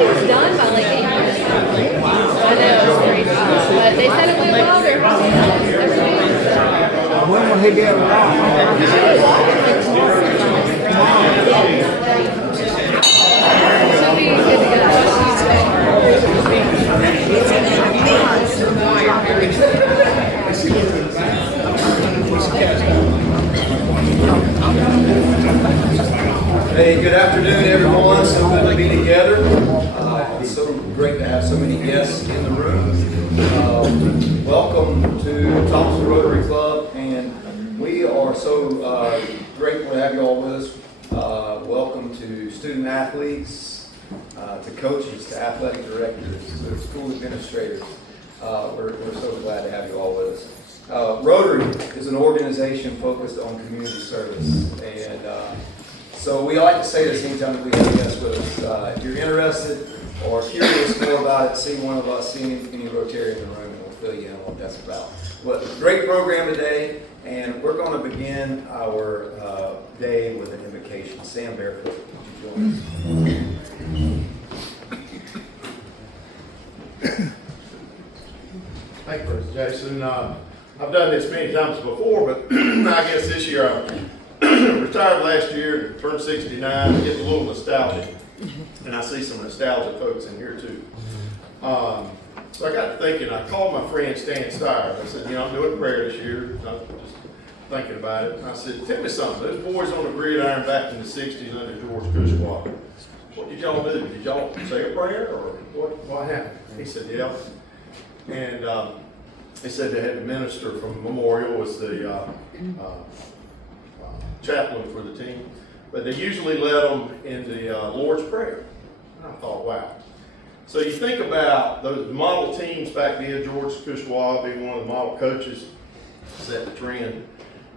it was done by like 8 minutes. I know, it's crazy. But they said it went well. They're When will he get around? She'll be good to go. Hey, good afternoon, everyone. So good to be together. It's so great to have so many guests in the room. Welcome to Thomasville Rotary Club, and we are so grateful to have you all with us. Welcome to student athletes, to coaches, to athletic directors, to school administrators. We're so glad to have you all with us. Rotary is an organization focused on community service, and so we like to say this anytime that we have guests with us. If you're interested or curious more about it, see one of us, see any Rotary in the room, and we'll fill you in on what that's about. But great program today, and we're going to begin our day with an invocation. Sam Barefoot, would you join us? Thank you, Brother Jason. I've done this many times before, but I guess this year I retired last year, turned 69, getting a little nostalgic. And I see some nostalgic folks in here too. So I got to thinking, I called my friend Stan Stiers. I said, I'm doing prayer this year. I'm just thinking about it. And I said, tell me something. Those boys on the gridiron back in the 60s under George Cushwater, what did y'all do? Did y'all say a prayer or what happened? He said, yeah. And he said they had the minister from Memorial was the chaplain for the team, but they usually led them in the Lord's Prayer. And I thought, wow. So you think about those model teams back then, George Cushwater being one of the model coaches, set the trend,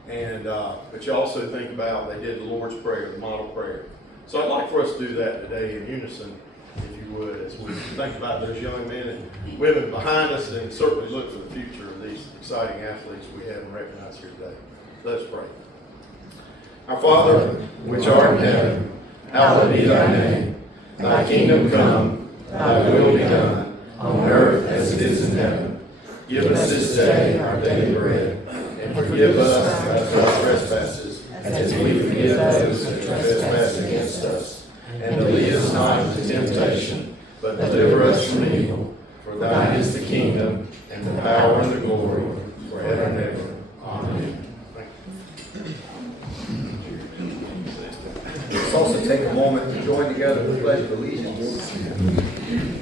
and but you also think about they did the Lord's Prayer, the model prayer. So I'd like for us to do that today in unison, if you would, as we think about those young men and women behind us, and certainly look for the future of these exciting athletes we have and recognize here today. Let's pray. Our Father, which art in heaven, hallowed be thy name. Thy kingdom come, thy will be done, on earth as it is in heaven. Give us this day our daily bread, and forgive us our trespasses, as we forgive those who trespass against us. And lead us not into temptation, but deliver us from evil. For thine is the kingdom, and the power, and the glory, forever and ever. Amen. Let's also take a moment to join together with the Pledge of Allegiance.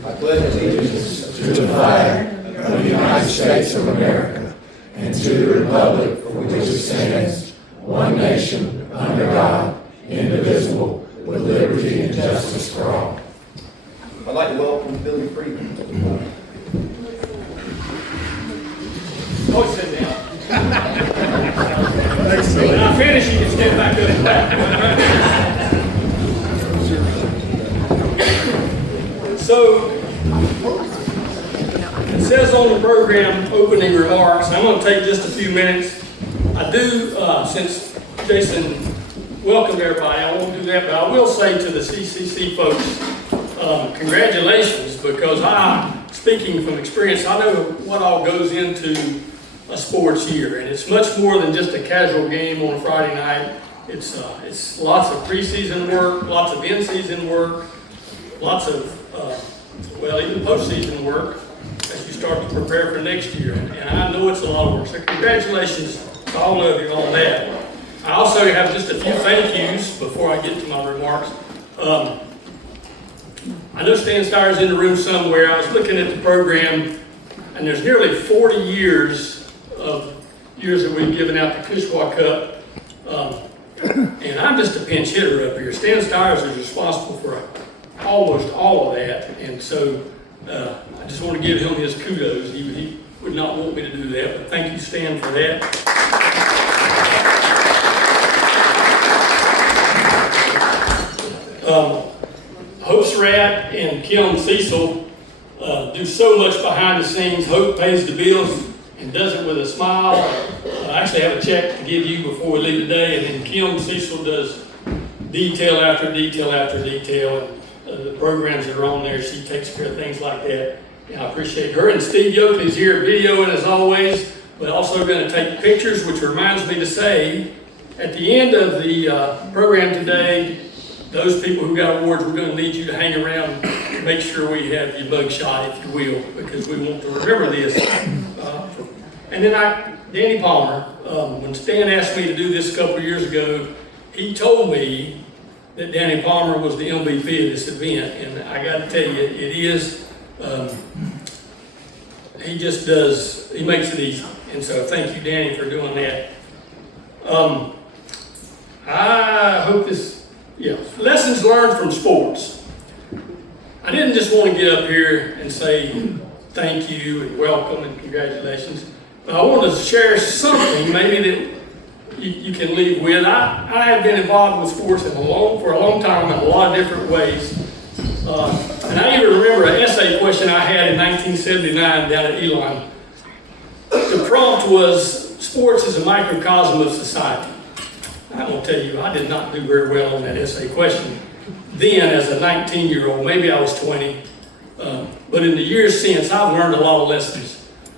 I pledge allegiance to the flag of the United States of America and to the republic for which it stands, one nation, under God, indivisible, with liberty and justice for all. I'd like to welcome Billy Freeman to the podium. Oh, sit down. When I finish, you can stand back up. So, it says on the program, opening remarks. I'm going to take just a few minutes. I do, since Jason welcomed everybody, I won't do that, but I will say to the CCC folks, congratulations, because speaking from experience, I know what all goes into a sports year, and it's much more than just a casual game on a Friday night. It's lots of preseason work, lots of in-season work, lots of, even postseason work as you start to prepare for next year, and I know it's a lot of work, so congratulations to all of you on that. I also have just a few thank yous before I get to my remarks. I know Stan Stiers in the room somewhere. I was looking at the program, and there's nearly 40 years that we've given out the Cushwater Cup. And I'm just a pinch hitter up here. Stan Stiers is responsible for almost all of that. And so I just want to give him his kudos. He would not want me to do that, but thank you, Stan, for that. Hope Surratt and Kim Cecil do so much behind the scenes. Hope pays the bills and does it with a smile. I actually have a check to give you before we leave today, and then Kim Cecil does detail after detail after detail. the programs that are on there. She takes care of things like that. And I appreciate her. And Steve Yoakley's here videoing as always, but also going to take pictures, which reminds me to say, at the end of the program today, those people who got awards, we're going to need you to hang around to make sure we have your mug shot, if you will, because we want to remember this. And then Danny Palmer, when Stan asked me to do this a couple of years ago, he told me that Danny Palmer was the MVP of this event, and I got to tell you, it is. He just does. He makes it easy, and so thank you, Danny, for doing that. I hope this. Yeah, lessons learned from sports. I didn't just want to get up here and say thank you and welcome and congratulations, but I wanted to share something maybe that you can leave with. I have been involved with sports for a long time in a lot of different ways. And I even remember an essay question I had in 1979 down at Elon. The prompt was, sports is a microcosm of society. I'm going to tell you, I did not do very well on that essay question then as a 19-year-old. Maybe I was 20. But in the years since, I've learned a lot of lessons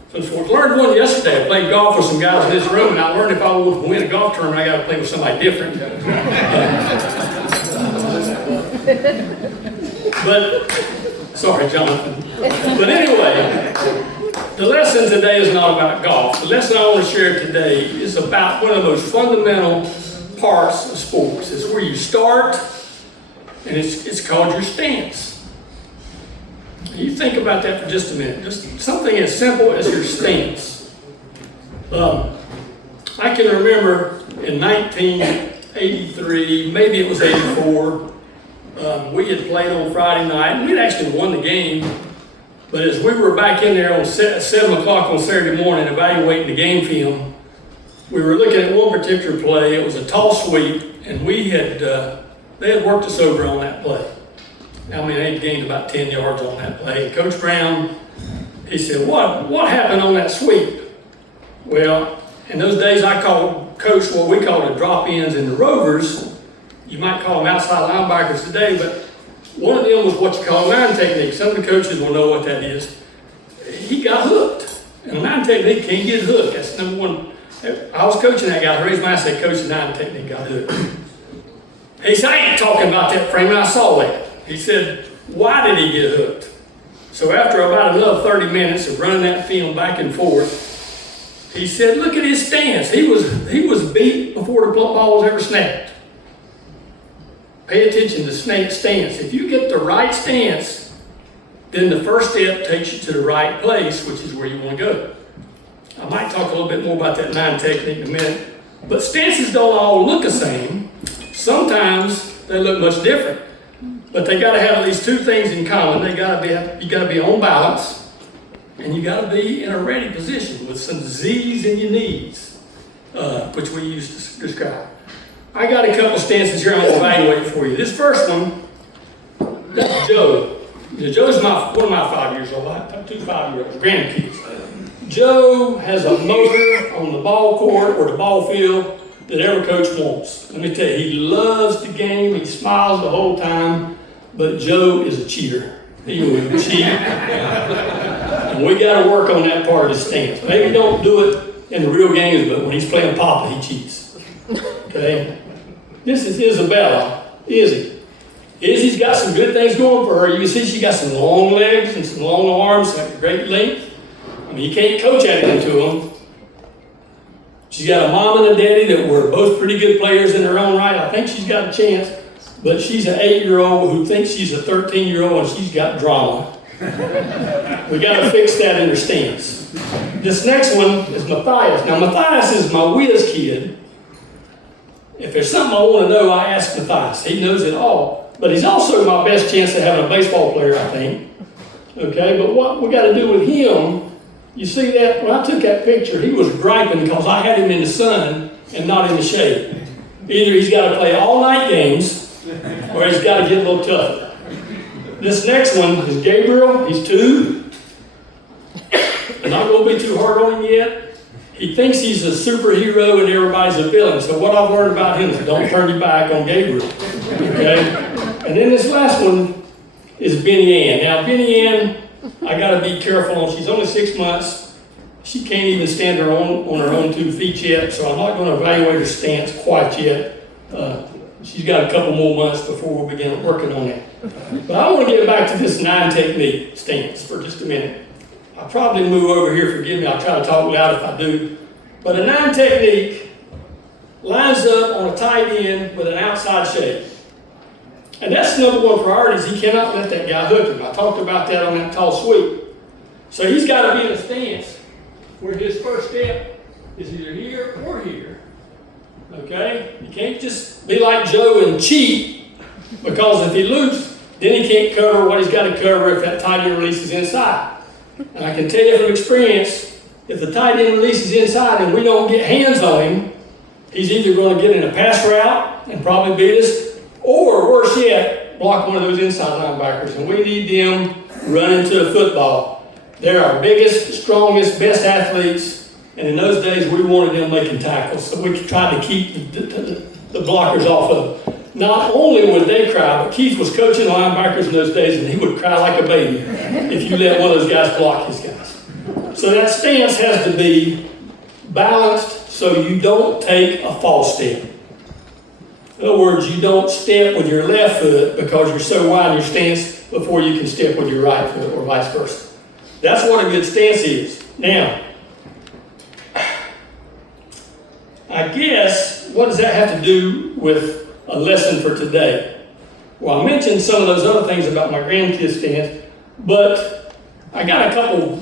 from sports. Learned one yesterday. I played golf with some guys in this room, and I learned if I want to win a golf tournament, I got to play with somebody different. But, sorry, Jonathan. But anyway, the lesson today is not about golf. The lesson I want to share today is about one of the most fundamental parts of sports. It's where you start, and it's called your stance. You think about that for just a minute. Just something as simple as your stance. I can remember in 1983, maybe it was 84, we had played on Friday night, and we'd actually won the game. But as we were back in there on 7 o'clock on Saturday morning evaluating the game film, we were looking at one particular play. It was a toss sweep, and they had worked us over on that play. I mean, they had gained about 10 yards on that play. And Coach Brown, he said, what happened on that sweep? Well, in those days I coached what we called the drop-ins and the rovers. You might call them outside linebackers today, but one of them was what you call a nine technique. Some of the coaches will know what that is. He got hooked. And a nine technique can't get hooked. That's number one. I was coaching that guy. I raised my hand and said, Coach, the nine technique got hooked. He said, I ain't talking about that frame, and I saw that. He said, why did he get hooked? So after about another 30 minutes of running that film back and forth, he said, look at his stance. He was beat before the ball was ever snapped. Pay attention to stance. If you get the right stance, then the first step takes you to the right place, which is where you want to go. I might talk a little bit more about that nine technique in a minute, but stances don't all look the same. Sometimes they look much different, but they got to have at least two things in common. You got to be on balance, and you got to be in a ready position with some Z's in your knees, which we used to describe. I got a couple stances here I'm going to evaluate for you. This first one, that's Joe. Joe's one of my 5 years old. I have two 5-year-olds, grandkids. Joe has a motor on the ball court or the ball field that every coach wants. Let me tell you, he loves the game. He smiles the whole time, but Joe is a cheater. He will cheat. And we got to work on that part of his stance. Maybe don't do it in the real games, but when he's playing Papa, he cheats. Okay? This is Isabella, Izzy. Izzy's got some good things going for her. You can see she got some long legs and some long arms, like a great length. I mean, you can't coach that into them. She's got a mom and a daddy that were both pretty good players in their own right. I think she's got a chance, but she's an 8-year-old who thinks she's a 13-year-old and she's got drama. We got to fix that in her stance. This next one is Matthias. Now, Matthias is my whiz kid. If there's something I want to know, I ask Matthias. He knows it all. But he's also my best chance at having a baseball player, I think. Okay, but what we got to do with him, you see that? When I took that picture, he was griping because I had him in the sun and not in the shade. Either he's got to play all-night games or he's got to get a little tougher. This next one is Gabriel. He's 2. I'm not going to be too hard on him yet. He thinks he's a superhero and everybody's a villain. So what I've learned about him is don't turn your back on Gabriel. Okay? And then this last one, is Benny Ann. Now, Benny Ann, I gotta be careful on, she's only 6 months. She can't even stand on her own 2 feet yet, so I'm not gonna evaluate her stance quite yet. She's got a couple more months before we'll begin working on that. But I wanna get back to this 9 technique stance for just a minute. I'll probably move over here, forgive me, I'll try to talk loud if I do. But a 9 technique lines up on a tight end with an outside shake. And that's the number 1 priority, is he cannot let that guy hook him. I talked about that on that tall sweep. So he's got to be in a stance where his first step is either here or here. Okay? You can't just be like Joe and cheat, because if he loses, then he can't cover what he's got to cover if that tight end release is inside. And I can tell you from experience, if the tight end release is inside and we don't get hands on him, he's either going to get in a pass route and probably beat us, or worse yet, block one of those inside linebackers. And we need them running to the football. They're our biggest, strongest, best athletes. And in those days, we wanted them making tackles. So we tried to keep the blockers off of them. Not only would they cry, but Keith was coaching linebackers in those days, and he would cry like a baby if you let one of those guys block his guys. So that stance has to be balanced so you don't take a false step. In other words, you don't step with your left foot because you're so wide in your stance before you can step with your right foot, or vice versa. That's what a good stance is. Now, I guess, what does that have to do with a lesson for today? Well, I mentioned some of those other things about my grandkids' stance, but I got a couple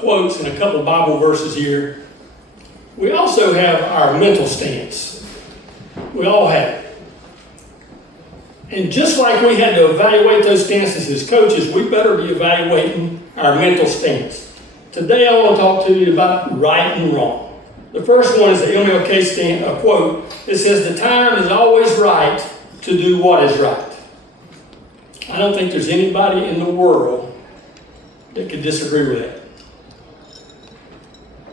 quotes and a couple Bible verses here. We also have our mental stance. We all have it. And just like we had to evaluate those stances as coaches, we better be evaluating our mental stance. Today I want to talk to you about right and wrong. The first one is the MLK quote. It says, "The time is always right to do what is right." I don't think there's anybody in the world that could disagree with that.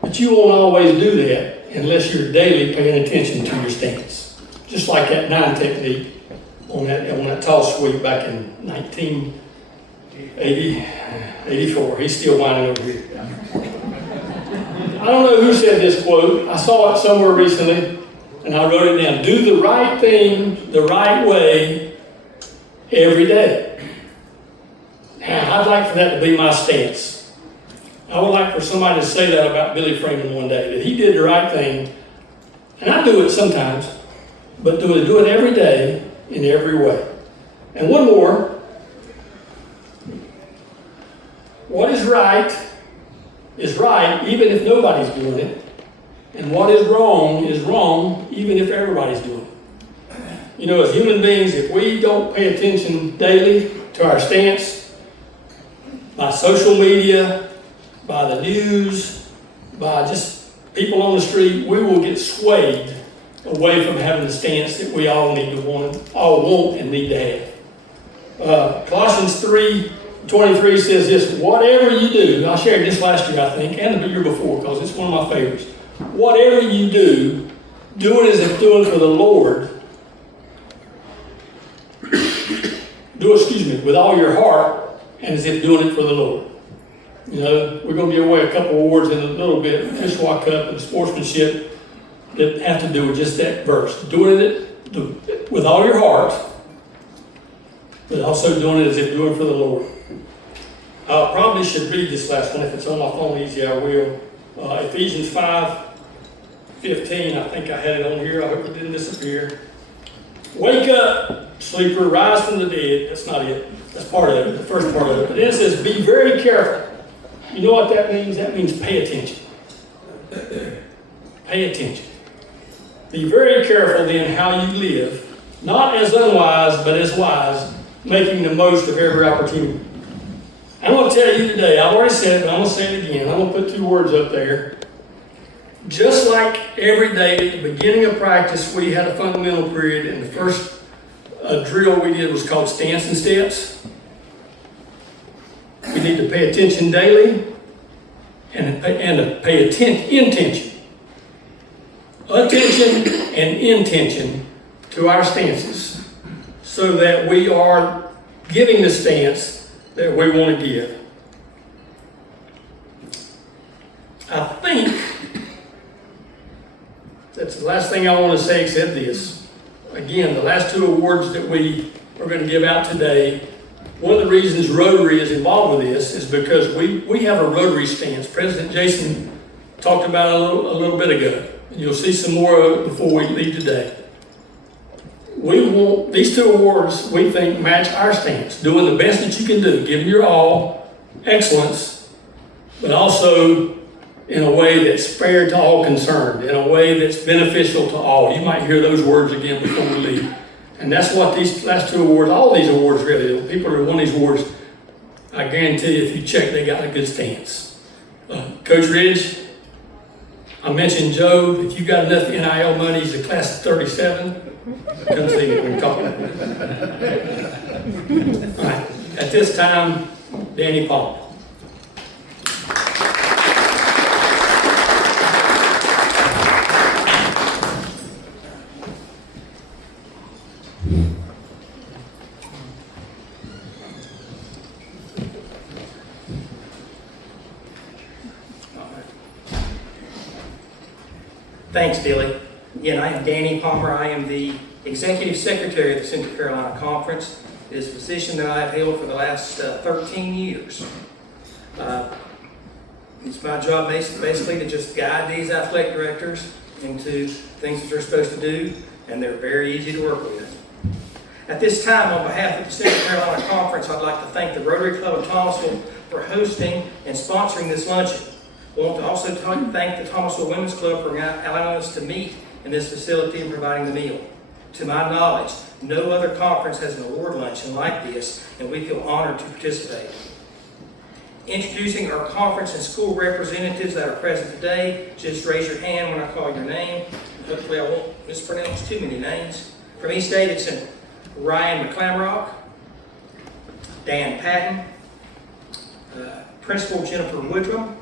But you won't always do that unless you're daily paying attention to your stance. Just like that 9 technique on that tall sweep back in 1984. He's still whining over here. I don't know who said this quote. I saw it somewhere recently, and I wrote it down. Do the right thing the right way every day. Now, I'd like for that to be my stance. I would like for somebody to say that about Billy Freeman one day, that he did the right thing. And I do it sometimes, but do it every day in every way. And one more. What is right even if nobody's doing it. And what is wrong even if everybody's doing it. You know, as human beings, if we don't pay attention daily to our stance, by social media, by the news, by just people on the street, we will get swayed away from having the stance that we all want and need to have. Colossians 3:23 says this: whatever you do, I shared this last year, I think, and the year before, because it's one of my favorites. Whatever you do, do it as if doing for the Lord. With all your heart, and as if doing it for the Lord. You know, we're going to give away a couple awards in a little bit, Fishwa Cup and sportsmanship, that have to do with just that verse. Doing it with all your heart, but also doing it as if doing it for the Lord. I probably should read this last one. If it's on my phone easy, I will. Ephesians 5:15, I think I had it on here. I hope it didn't disappear. Wake up, sleeper, rise from the dead. That's not it. That's part of it, the first part of it. But then it says, be very careful. You know what that means? That means pay attention. Pay attention. Be very careful then how you live, not as unwise, but as wise, making the most of every opportunity. I'm going to tell you today, I've already said it, but I'm going to say it again. I'm going to put 2 words up there. Just like every day at the beginning of practice, we had a fundamental period, and the first drill we did was called stance and steps. We need to pay attention daily and pay intention and intention to our stances so that we are giving the stance that we want to give. I think that's the last thing I want to say except this. Again, the last two awards that we are going to give out today, one of the reasons Rotary is involved with this is because we have a Rotary stance. President Jason talked about it a little bit ago. You'll see some more of it before we leave today. We want these two awards, we think, match our stance, doing the best that you can do, giving your all, excellence, but also in a way that's fair to all concerned, in a way that's beneficial to all. You might hear those words again before we leave. And that's what these last two awards, all these awards really, the people who won these awards, I guarantee you, if you check, they got a good stance. Coach Ridge, I mentioned Joe, if you got enough NIL money, he's a class of 37, come see me when we're talking. All right, at this time, Danny Palmer. Thanks, Billy. Again, I am Danny Palmer. I am the Executive Secretary of the Central Carolina Conference. It is a position that I have held for the last 13 years. It's my job basically to just guide these athletic directors into things that they're supposed to do, and they're very easy to work with. At this time, on behalf of the Central Carolina Conference, I'd like to thank the Rotary Club of Thomasville for hosting and sponsoring this luncheon. I want to also thank the Thomasville Women's Club for allowing us to meet in this facility and providing the meal. To my knowledge, no other conference has an award luncheon like this, and we feel honored to participate. Introducing our conference and school representatives that are present today, just raise your hand when I call your name. Hopefully I won't mispronounce too many names. From East Davidson, Ryan McClamrock, Dan Patton, Principal Jennifer Woodrum.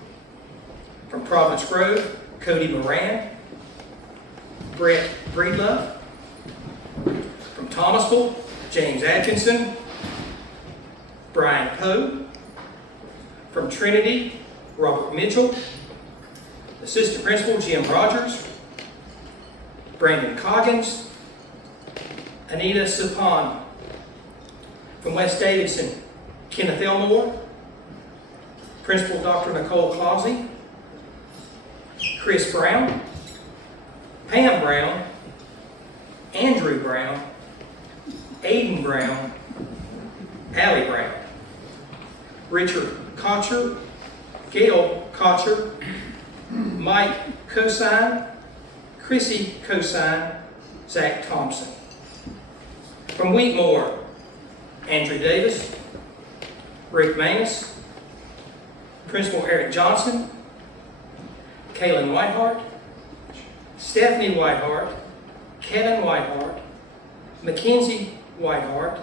From Providence Grove, Cody Moran, Brett Breedlove. From Thomasville, James Atkinson, Brian Poe. From Trinity, Robert Mitchell. Assistant Principal Jim Rogers, Brandon Coggins, Anita Sapon. From West Davidson, Kenneth Elmore, Principal Dr. Nicole Clausey, Chris Brown, Pam Brown, Andrew Brown, Aiden Brown, Allie Brown, Richard Kocher, Gail Kocher, Mike Cosine, Chrissy Cosine, Zach Thompson. From Wheatmore, Andrew Davis, Rick Manus, Principal Eric Johnson, Kaylin Whitehart, Stephanie Whitehart, Kevin Whitehart, Mackenzie Whitehart,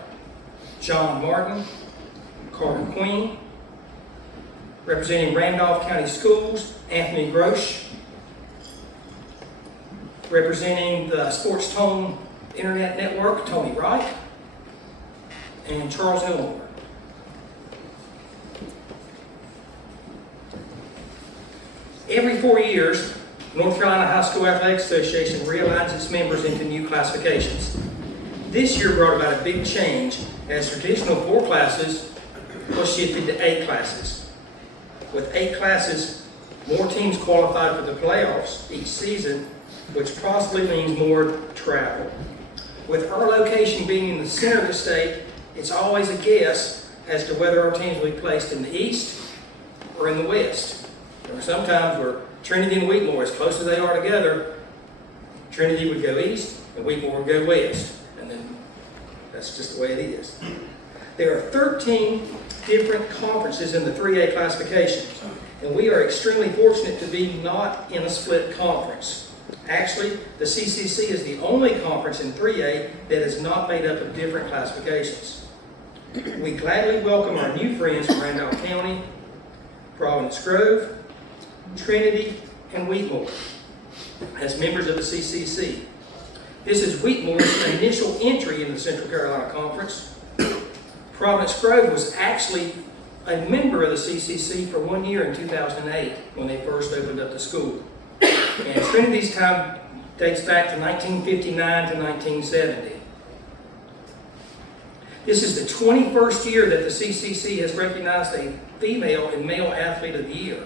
John Martin, Carter Queen. Representing Randolph County Schools, Anthony Grosh. Representing the Sports Tone Internet Network, Tony Wright. And Charles Elmore. Every 4 years, North Carolina High School Athletic Association realigns its members into new classifications. This year brought about a big change as traditional 4 classes was shifted to 8 classes. With 8 classes, more teams qualified for the playoffs each season, which possibly means more travel. With our location being in the center of the state, it's always a guess as to whether our teams will be placed in the east or in the west. There are some times where Trinity and Wheatmore, as close as they are together, Trinity would go east and Wheatmore would go west. And then that's just the way it is. There are 13 different conferences in the 3A classifications, and we are extremely fortunate to be not in a split conference. Actually, the CCC is the only conference in 3A that is not made up of different classifications. We gladly welcome our new friends from Randolph County, Providence Grove, Trinity, and Wheatmore as members of the CCC. This is Wheatmore's initial entry in the Central Carolina Conference. Providence Grove was actually a member of the CCC for 1 year in 2008 when they first opened up the school. And Trinity's time dates back to 1959 to 1970. This is the 21st year that the CCC has recognized a female and male athlete of the year.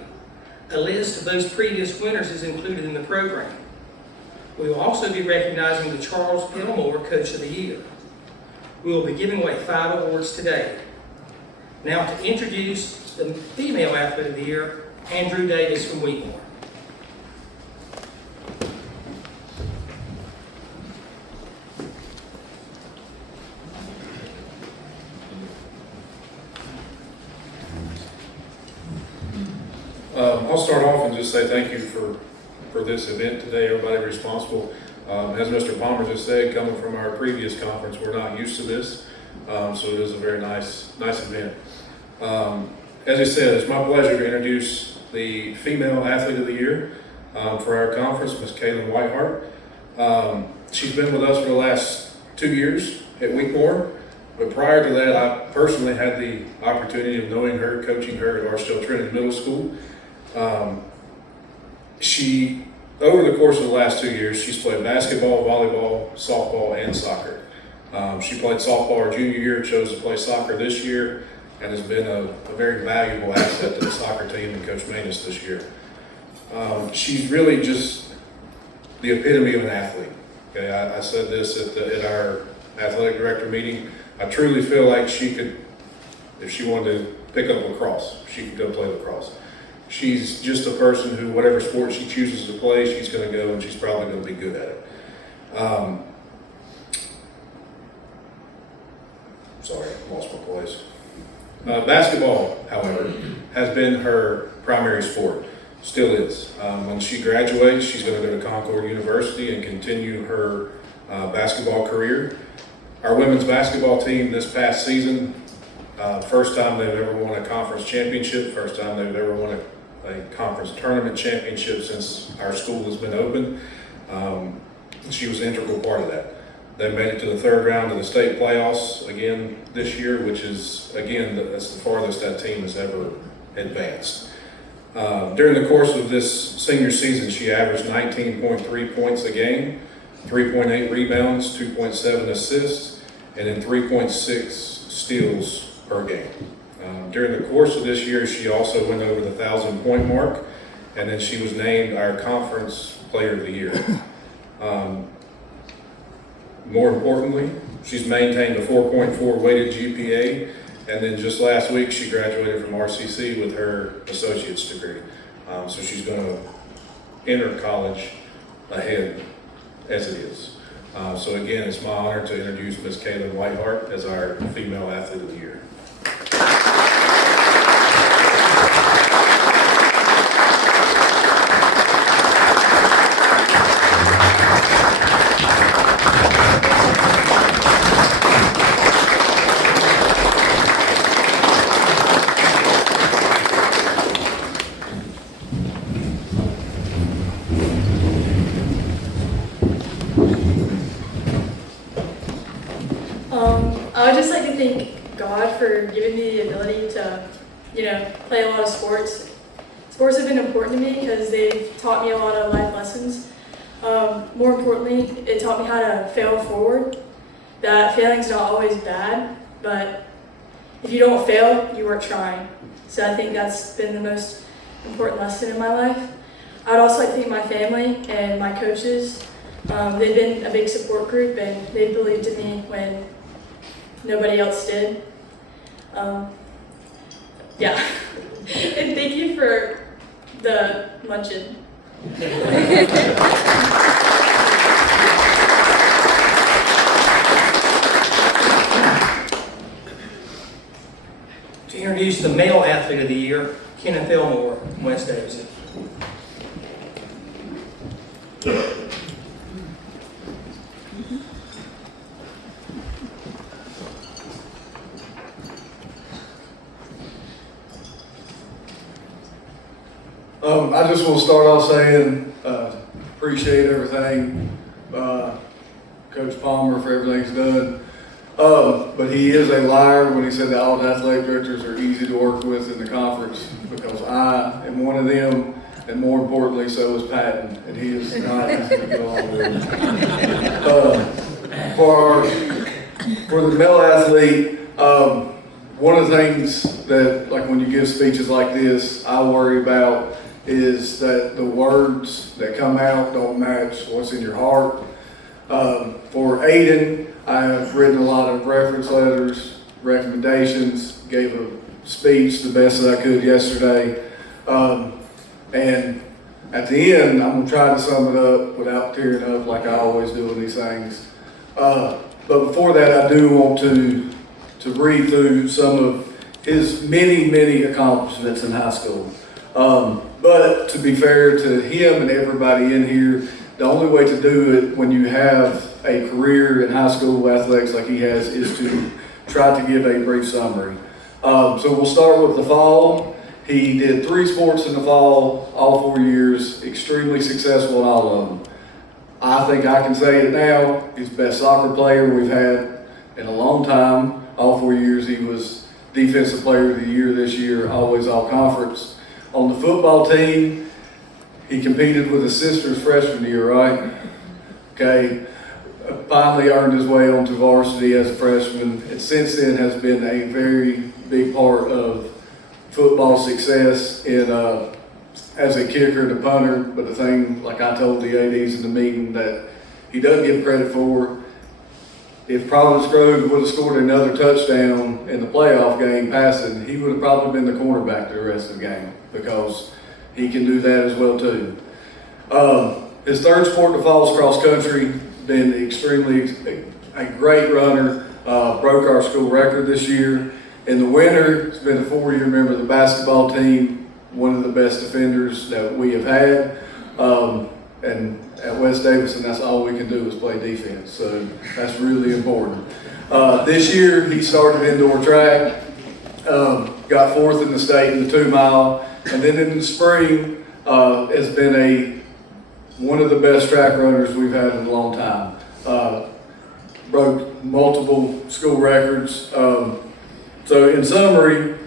A list of those previous winners is included in the program. We will also be recognizing the Charles Elmore Coach of the Year. We will be giving away 5 awards today. Now to introduce the female athlete of the year, Andrew Davis from Wheatmore. I'll start off and just say thank you for this event today, everybody responsible. As Mr. Palmer just said, coming from our previous conference, we're not used to this, so it is a very nice event. As I said, it's my pleasure to introduce the Female Athlete of the Year for our conference, Ms. Kaylin Whitehart. She's been with us for the last 2 years at Wheatmore, but prior to that, I personally had the opportunity of knowing her, coaching her at Archdale Trinity Middle School. She, over the course of the last 2 years, she's played basketball, volleyball, softball, and soccer. She played softball her junior year, chose to play soccer this year, and has been a very valuable asset to the soccer team and Coach Manus this year. She's really just the epitome of an athlete. Okay, I said this at our athletic director meeting. I truly feel like she could, if she wanted to pick up lacrosse, she could go play lacrosse. She's just a person who, whatever sport she chooses to play, she's going to go and she's probably going to be good at it. Sorry, I lost my place. Basketball, however, has been her primary sport, still is. When she graduates, she's going to go to Concord University and continue her basketball career. Our women's basketball team this past season, first time they've ever won a conference championship, first time they've ever won a conference tournament championship since our school has been open. She was an integral part of that. They made it to the 3rd round of the state playoffs again this year, which is, again, that's the farthest that team has ever advanced. During the course of this senior season, she averaged 19.3 points a game, 3.8 rebounds, 2.7 assists, and then 3.6 steals per game. During the course of this year, she also went over the 1,000-point mark, and then she was named our conference player of the year. More importantly, she's maintained a 4.4 weighted GPA, and then just last week she graduated from RCC with her associate's degree. So she's going to enter college ahead as it is. So again, it's my honor to introduce Ms. Kaylin Whitehart as our Female Athlete of the Year. I would just like to thank God for giving me the ability to, play a lot of sports. Sports have been important to me because they've taught me a lot of life lessons. More importantly, it taught me how to fail forward. That failing's not always bad, but if you don't fail, you weren't trying. So I think that's been the most important lesson in my life. I would also like to thank my family and my coaches. They've been a big support group and they believed in me when nobody else did. Yeah. And thank you for the luncheon. To introduce the Male Athlete of the Year, Kenneth Elmore from West Davidson. I just want to start off saying appreciate everything, Coach Palmer, for everything he's done. But he is a liar when he said that all the athletic directors are easy to work with in the conference, because I am one of them, and more importantly, so is Patton, and he is not easy to get along with. For the male athlete, one of the things that, like when you give speeches like this, I worry about is that the words that come out don't match what's in your heart. For Aiden, I have written a lot of reference letters, recommendations, gave a speech the best that I could yesterday. And at the end, I'm gonna try to sum it up without tearing up like I always do in these things. But before that, I do want to read through some of his many accomplishments in high school. But to be fair to him and everybody in here, the only way to do it when you have a career in high school athletics like he has is to try to give a brief summary. So we'll start with the fall. He did 3 sports in the fall, all 4 years, extremely successful in all of them. I think I can say it now, he's the best soccer player we've had in a long time. All 4 years he was Defensive Player of the Year this year, always all conference. On the football team, he competed with his sister's freshman year, right? Okay, finally earned his way onto varsity as a freshman, and since then has been a very big part of football success in as a kicker and a punter. But the thing, like I told the ADs in the meeting, that he doesn't give credit for, if Providence Grove would have scored another touchdown in the playoff game passing, he would have probably been the cornerback the rest of the game, because he can do that as well too. His third sport in the fall is cross country. Been extremely a great runner. Broke our school record this year. In the winter, he's been a 4-year member of the basketball team. One of the best defenders that we have had. And at West Davidson, that's all we can do is play defense. So that's really important. This year, he started indoor track. Got 4th in the state in the 2-mile. And then in the spring, has been one of the best track runners we've had in a long time. Broke multiple school records. So in summary,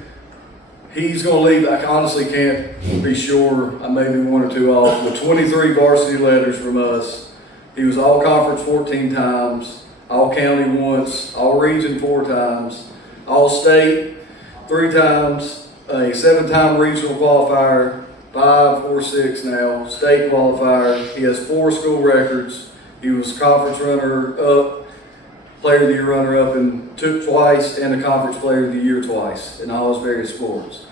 he's going to leave. I honestly can't be sure. I may be 1 or 2 off. With 23 varsity letters from us. He was all conference 14 times, all county once, all region 4 times, all state 3 times, a 7-time regional qualifier, 5 or 6 now, state qualifier. He has 4 school records. He was conference runner-up, player of the year runner-up, and took twice, and a conference player of the year twice in all his various sports.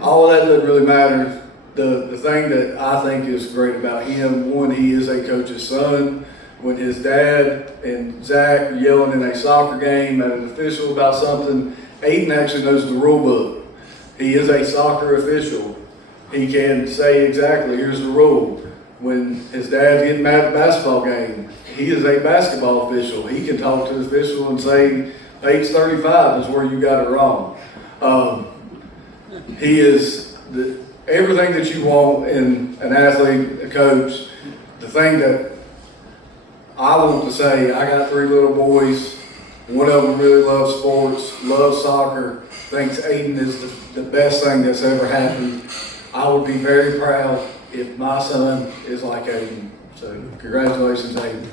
All of that doesn't really matter. The thing that I think is great about him, one, he is a coach's son. When his dad and Zach are yelling in a soccer game at an official about something, Aiden actually knows the rule book. He is a soccer official. He can say exactly, here's the rule. When his dad's getting mad at a basketball game, he is a basketball official. He can talk to the official and say, page 35 is where you got it wrong. He is everything that you want in an athlete, a coach. The thing that I want to say, I got 3 little boys. One of them really loves sports, loves soccer, thinks Aiden is the best thing that's ever happened. I would be very proud if my son is like Aiden. So congratulations, Aiden.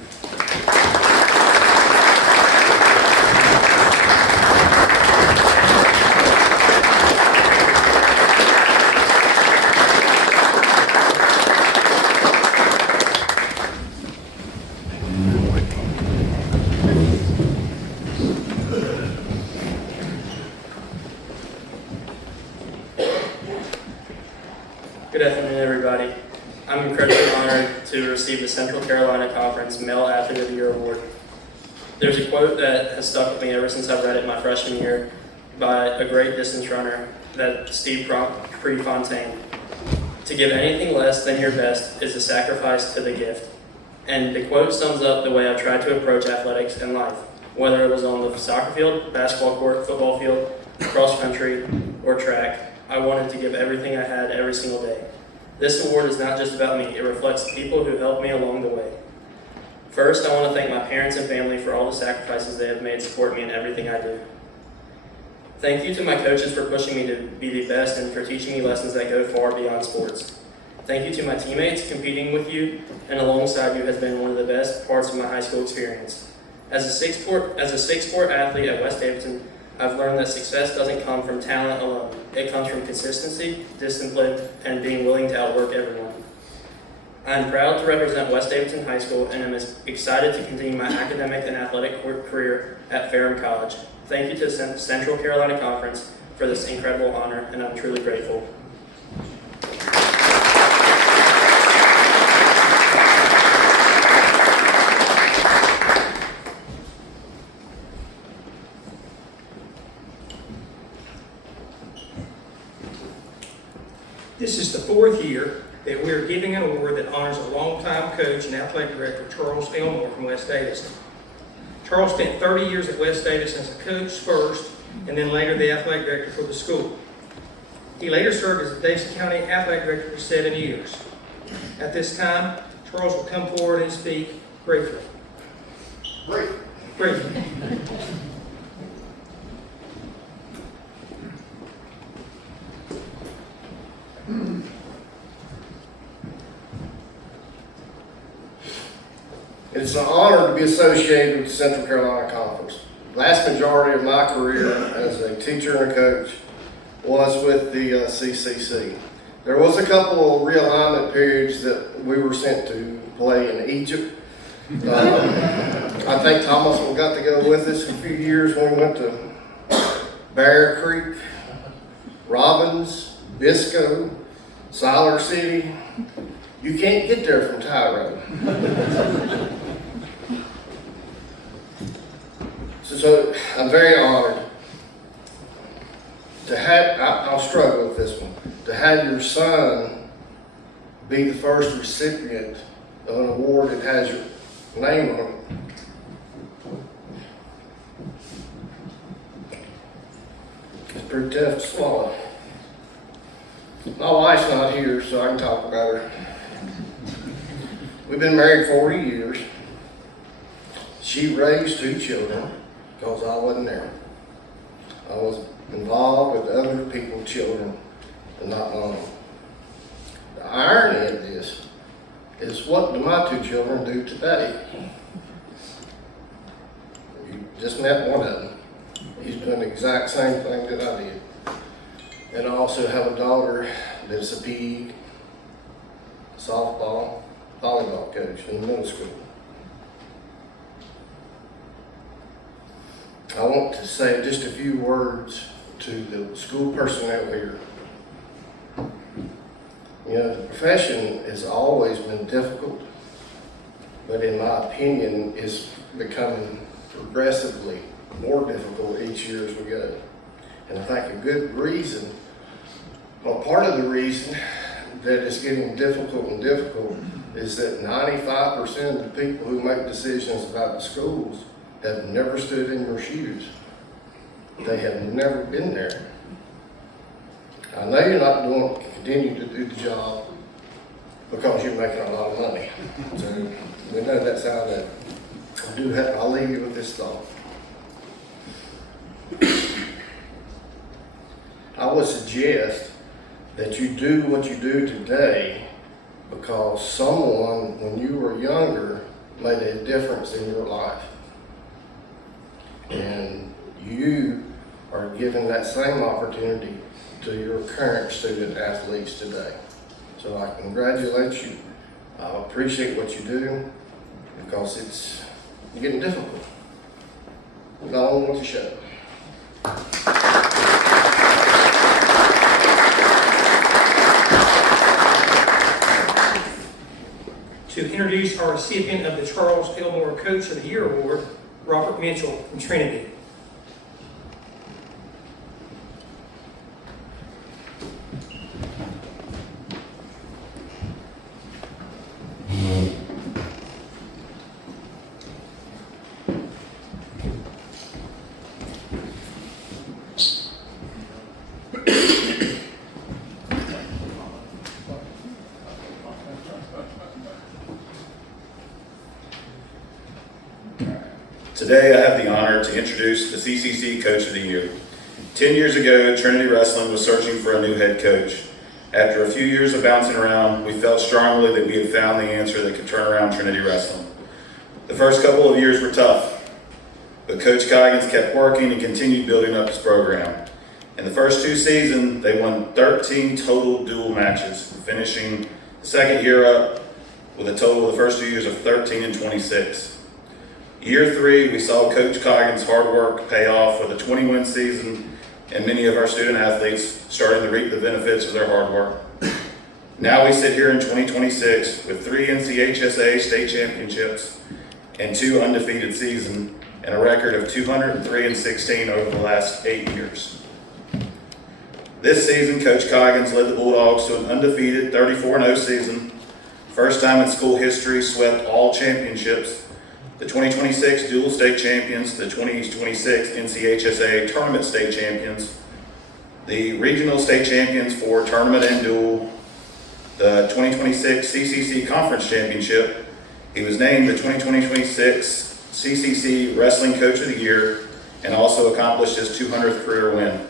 Good afternoon, everybody. I'm incredibly honored to receive the Central Carolina Conference Male Athlete of the Year Award. There's a quote that has stuck with me ever since I read it my freshman year by a great distance runner, that Steve Prefontaine. To give anything less than your best is a sacrifice to the gift. And the quote sums up the way I've tried to approach athletics in life, whether it was on the soccer field, basketball court, football field, cross country, or track. I wanted to give everything I had every single day. This award is not just about me, it reflects the people who helped me along the way. First, I want to thank my parents and family for all the sacrifices they have made to support me in everything I do. Thank you to my coaches for pushing me to be the best and for teaching me lessons that go far beyond sports. Thank you to my teammates. Competing with you and alongside you has been one of the best parts of my high school experience. As a six-sport athlete at West Davidson, I've learned that success doesn't come from talent alone. It comes from consistency, discipline, and being willing to outwork everyone. I am proud to represent West Davidson High School and am excited to continue my academic and athletic career at Ferrum College. Thank you to the Central Carolina Conference for this incredible honor, and I'm truly grateful. This is the 4th year that we are giving an award that honors a longtime coach and athletic director, Charles Elmore from West Davidson. Charles spent 30 years at West Davidson as a coach first, and then later the athletic director for the school. He later served as the Davidson County athletic director for 7 years. At this time, Charles will come forward and speak briefly. Briefly. It's an honor to be associated with the Central Carolina Conference. The vast majority of my career as a teacher and a coach was with the CCC. There was a couple of realignment periods that we were sent to play in Egypt. I think Thomasville got to go with us a few years when we went to Bear Creek, Robbins, Bisco, Siler City. You can't get there from Tyrone. So I'm very honored to have, I'll struggle with this one, to have your son be the first recipient of an award that has your name on it. It's pretty tough to swallow. My wife's not here, so I can talk about her. We've been married 40 years. She raised 2 children because I wasn't there. I was involved with other people's children and not mine. The irony of this is, what do my 2 children do today? You just met one of them. He's doing the exact same thing that I did. And I also have a daughter that's a PE, softball, volleyball coach in the middle school. I want to say just a few words to the school personnel here. You know, the profession has always been difficult, but in my opinion, it's becoming progressively more difficult each year as we go. And I think a good reason, well, part of the reason that it's getting difficult and difficult is that 95% of the people who make decisions about the schools have never stood in your shoes. They have never been there. I know you're not going to continue to do the job because you're making a lot of money. So we know that's how that. I'll leave you with this thought. I would suggest that you do what you do today because someone, when you were younger, made a difference in your life. And you are given that same opportunity to your current student athletes today. So I congratulate you. I appreciate what you do because it's getting difficult. No one wants to show. To introduce our recipient of the Charles Elmore Coach of the Year Award, Robert Mitchell from Trinity. today I have the honor to introduce the CCC Coach of the Year. 10 years ago, Trinity Wrestling was searching for a new head coach. After a few years of bouncing around, we felt strongly that we had found the answer that could turn around Trinity Wrestling. The first couple of years were tough, but Coach Coggins kept working and continued building up his program. In the first 2 seasons, they won 13 total dual matches, finishing the second year up with a total of the first 2 years of 13 and 26. Year 3, we saw Coach Coggins' hard work pay off with a 20-win season and many of our student athletes starting to reap the benefits of their hard work. Now we sit here in 2026 with 3 NCHSA state championships and 2 undefeated seasons and a record of 203-16 over the last 8 years. This season, Coach Coggins led the Bulldogs to an undefeated 34-0 season, first time in school history, swept all championships, the 2026 dual state champions, the 2026 NCHSA tournament state champions, the regional state champions for tournament and dual, the 2026 CCC conference championship. He was named the 2026 CCC Wrestling Coach of the Year and also accomplished his 200th career win.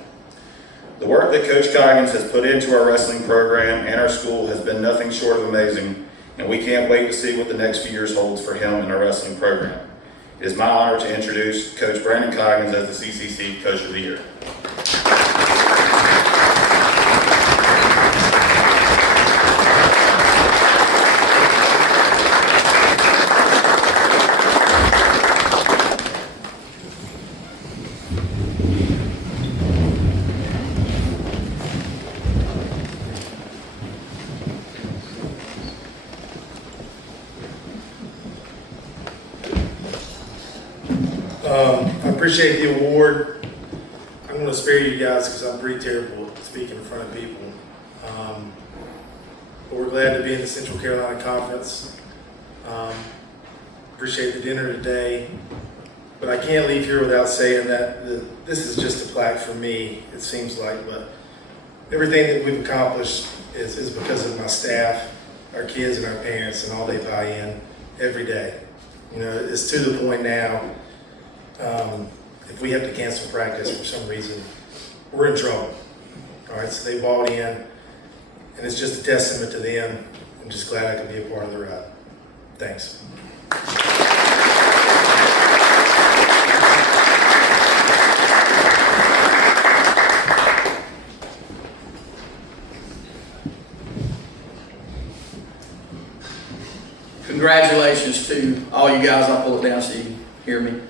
The work that Coach Coggins has put into our wrestling program and our school has been nothing short of amazing, and we can't wait to see what the next few years holds for him in our wrestling program. It is my honor to introduce Coach Brandon Coggins as the CCC Coach of the Year. I appreciate the award. I'm going to spare you guys because I'm pretty terrible at speaking in front of people. But we're glad to be in the Central Carolina Conference. Appreciate the dinner today. But I can't leave here without saying that this is just a plaque for me, it seems like. But everything that we've accomplished is because of my staff, our kids, and our parents, and all they buy in every day. You know, it's to the point now. If we have to cancel practice for some reason, we're in trouble. All right, so they bought in, and it's just a testament to them. I'm just glad I could be a part of the ride. Thanks. Congratulations to all you guys. I'll pull it down so you can hear me.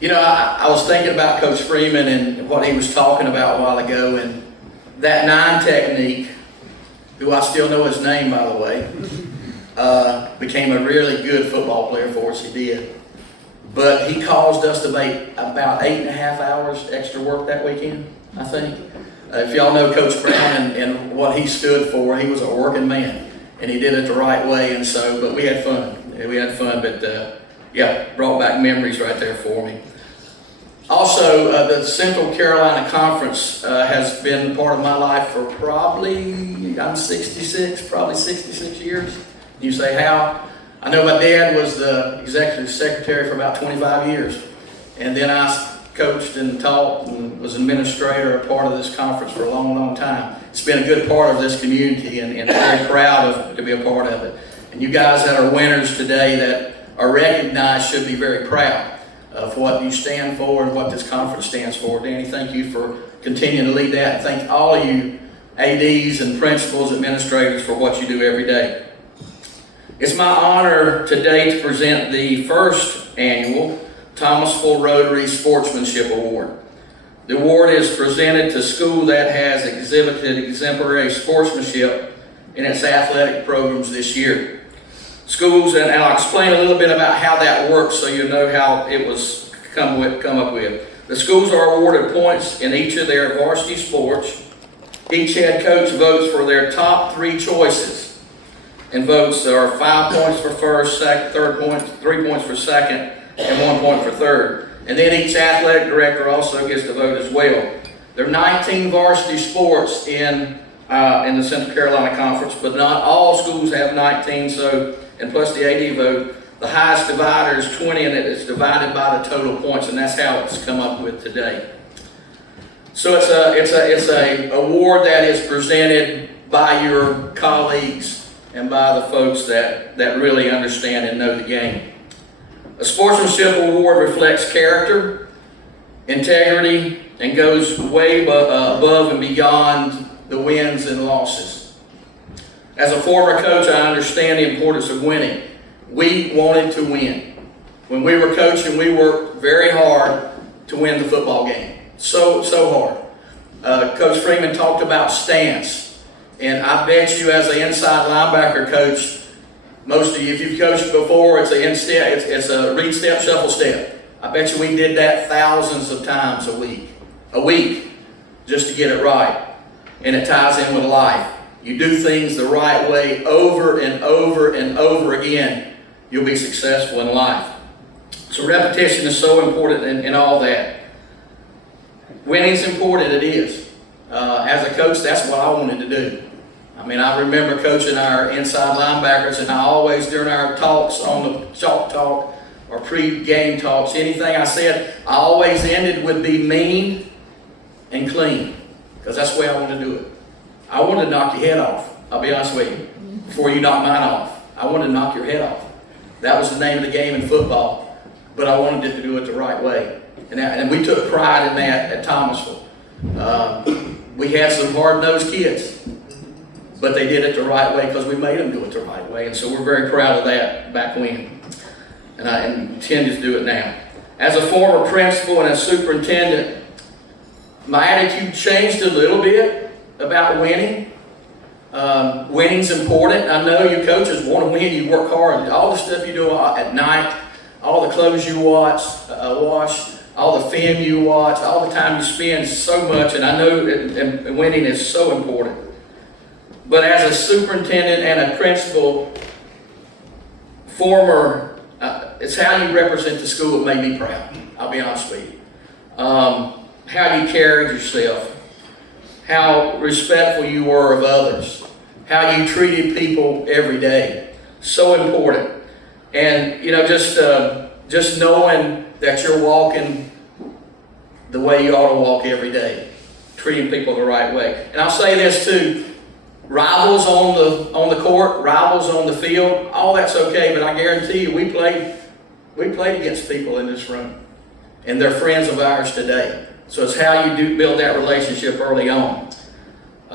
You know, I was thinking about Coach Freeman and what he was talking about a while ago, and that 9 technique, who I still know his name, by the way, became a really good football player for us. He did. But he caused us to make about 8.5 hours extra work that weekend, I think. If y'all know Coach Brown and what he stood for, he was a working man, and he did it the right way. And so, but we had fun. We had fun, but yeah, brought back memories right there for me. Also, the Central Carolina Conference has been part of my life for probably, I'm 66, probably 66 years. You say how? I know my dad was the executive secretary for about 25 years. And then I coached and taught and was administrator, a part of this conference for a long, long time. It's been a good part of this community, and I'm very proud to be a part of it. And you guys that are winners today that are recognized should be very proud of what you stand for and what this conference stands for. Danny, thank you for continuing to lead that. And thank all of you ADs and principals, administrators for what you do every day. It's my honor today to present the first annual Thomasville Rotary Sportsmanship Award. The award is presented to school that has exhibited exemplary sportsmanship in its athletic programs this year. Schools, and I'll explain a little bit about how that works so you know how it was come up with. The schools are awarded points in each of their varsity sports. Each head coach votes for their top 3 choices, and votes are 5 points for first, second, third points, 3 points for second, and 1 point for third. And then each athletic director also gets to vote as well. There are 19 varsity sports in the Central Carolina Conference, but not all schools have 19, so, and plus the AD vote, The highest divider is 20, and it is divided by the total points, and that's how it's come up with today. So it's a award that is presented by your colleagues and by the folks that really understand and know the game. A sportsmanship award reflects character, integrity, and goes way above and beyond the wins and losses. As a former coach, I understand the importance of winning. We wanted to win. When we were coaching, we worked very hard to win the football game. So hard. Coach Freeman talked about stance. And I bet you as an inside linebacker coach, most of you, if you've coached before, it's a read step, shuffle step. I bet you we did that thousands of times a week, just to get it right. And it ties in with life. You do things the right way over and over and over again, you'll be successful in life. So repetition is so important in all that. Winning's important, it is. As a coach, that's what I wanted to do. I mean, I remember coaching our inside linebackers, and I always, during our talks on the chalk talk or pre-game talks, anything I said, I always ended with be mean and clean, because that's the way I wanted to do it. I wanted to knock your head off, I'll be honest with you, before you knock mine off. I wanted to knock your head off. That was the name of the game in football, but I wanted it to do it the right way. And we took pride in that at Thomasville. We had some hard-nosed kids, but they did it the right way because we made them do it the right way. And so we're very proud of that back when. And I intend to do it now. As a former principal and a superintendent, my attitude changed a little bit about winning. Winning's important. I know you coaches want to win. You work hard. All the stuff you do at night, all the clothes you wash, all the film you watch, all the time you spend, so much. And I know and winning is so important. But as a superintendent and a principal, it's how you represent the school that made me proud. I'll be honest with you. How you carried yourself, how respectful you were of others, how you treated people every day. So important. And just knowing that you're walking the way you ought to walk every day, treating people the right way. And I'll say this too. Rivals on the court, rivals on the field, all that's okay, but I guarantee you we played against people in this room. And they're friends of ours today. So it's how you build that relationship early on.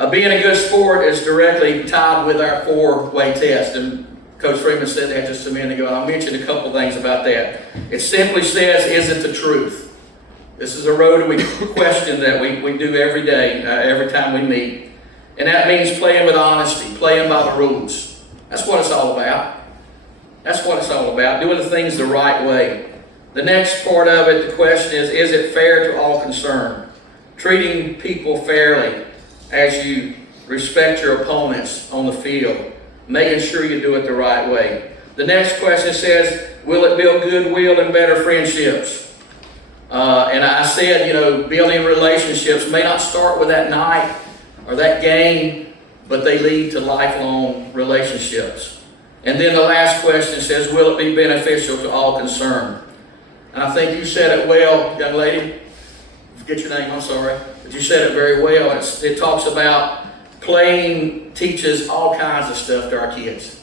Being a good sport is directly tied with our 4-way test. And Coach Freeman said that just a minute ago. I'll mention a couple things about that. It simply says, is it the truth? This is a Rotary question that we do every day, every time we meet. And that means playing with honesty, playing by the rules. That's what it's all about. That's what it's all about, doing the things the right way. The next part of it, the question is it fair to all concerned? Treating people fairly as you respect your opponents on the field, making sure you do it the right way. The next question says, will it build goodwill and better friendships? And I said, building relationships may not start with that night or that game, but they lead to lifelong relationships. And then the last question says, will it be beneficial to all concerned? And I think you said it well, young lady. Forget your name, I'm sorry. But you said it very well. It talks about playing teaches all kinds of stuff to our kids.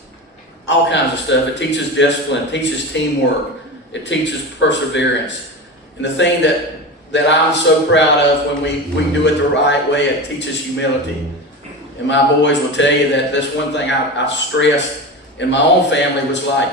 All kinds of stuff. It teaches discipline, it teaches teamwork, it teaches perseverance. And the thing that I'm so proud of when we do it the right way, it teaches humility. And my boys will tell you that that's one thing I stressed in my own family was like,